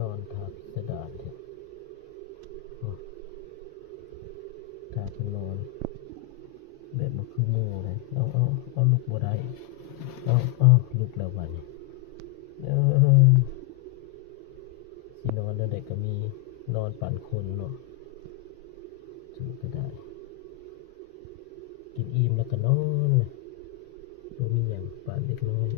นอนทาพิสดารเลยทาเป็นนอนแบบมันคือโม่เลยเอาลุกบ่ได้เอาลุกแล้ววันนี้สินอนแล้วเด็กก็มีนอนปั่นคนเนาะจูก็ได้กินอิ่มแล้วก็นอนเลยตัวมีอย่างปั่นเล็กน้อย